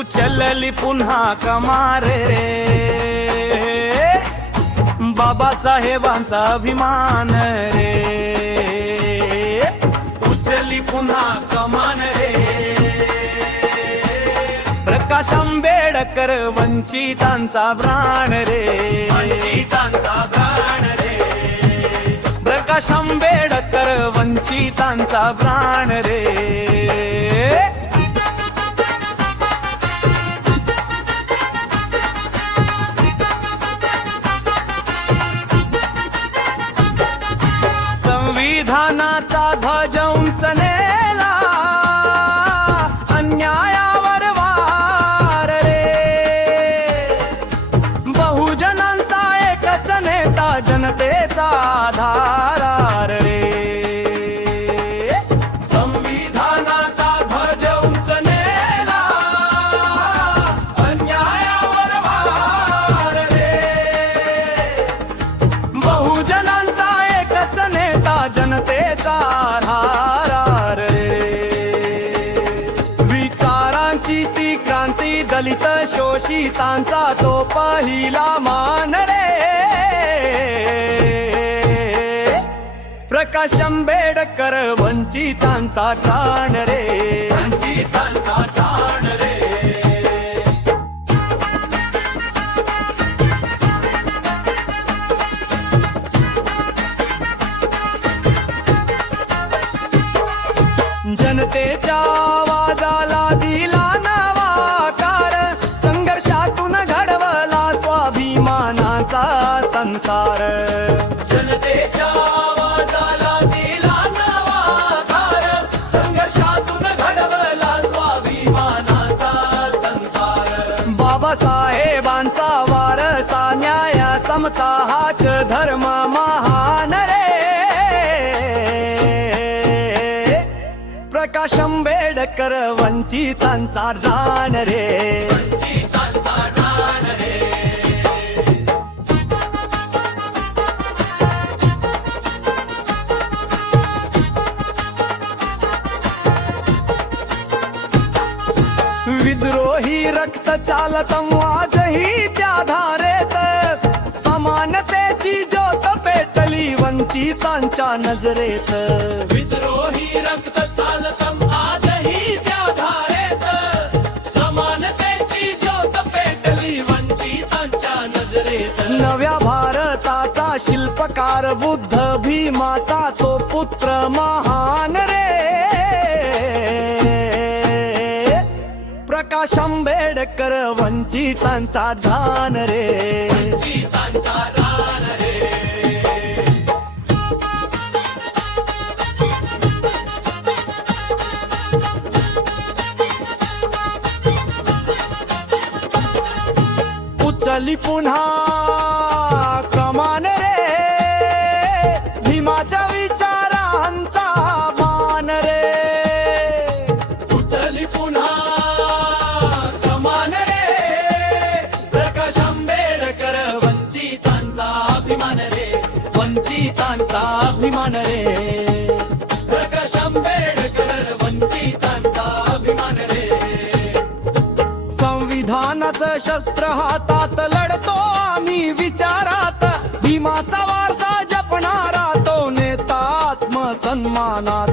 उचलली पुन्हा कमार रे. बाबासाहेबांचा अभिमान रे. उचलली पुन्हा कमान रे. प्रकाश आंबेडकर वंचितांचा प्राण रे. वंचितांचा प्राण रे. प्रकाश आंबेडकर वंचितांचा प्राण रे. जनतेचा आधार. क्रांती दलित शोषितांचा तो पहिला मान रे. प्रकाश आंबेडकर वंचितांचा ठाण रे. वंचितांचा ठाण रे. जनतेच्या आवाजाला दिला संसार। जनतेच्या आवाजाला दिला नवाकार संघर्षातून घडवला स्वाभिमानाचा संसार. बाबासाहेबांचा वारसा न्याय समता हाच धर्म महान रे. प्रकाश आंबेडकर वंचितांचा रान रे. विद्रोही रक्त चालत आजही त्या धारेत. समानतेची ज्योत पेटली वंचितांच्या नजरेत. विद्रोही रक्त चालत आजही त्या धारेत. समानतेची ज्योत पेटली वंचितांच्या नजरेत. नव्या भारताचा शिल्पकार बुद्ध भीमाचा तो पुत्र महान प्रकाश आंबेडकर वंचितांचा दान रे. उचली पुन्हा वंचितांचा अभिमान रे. प्रकाश आंबेडकर वंचितांचा अभिमान रे. संविधानाचं शस्त्र हातात लढतो आम्ही विचारात. भीमाचा वारसा जपणारा तो नेता आत्मसन्मानात.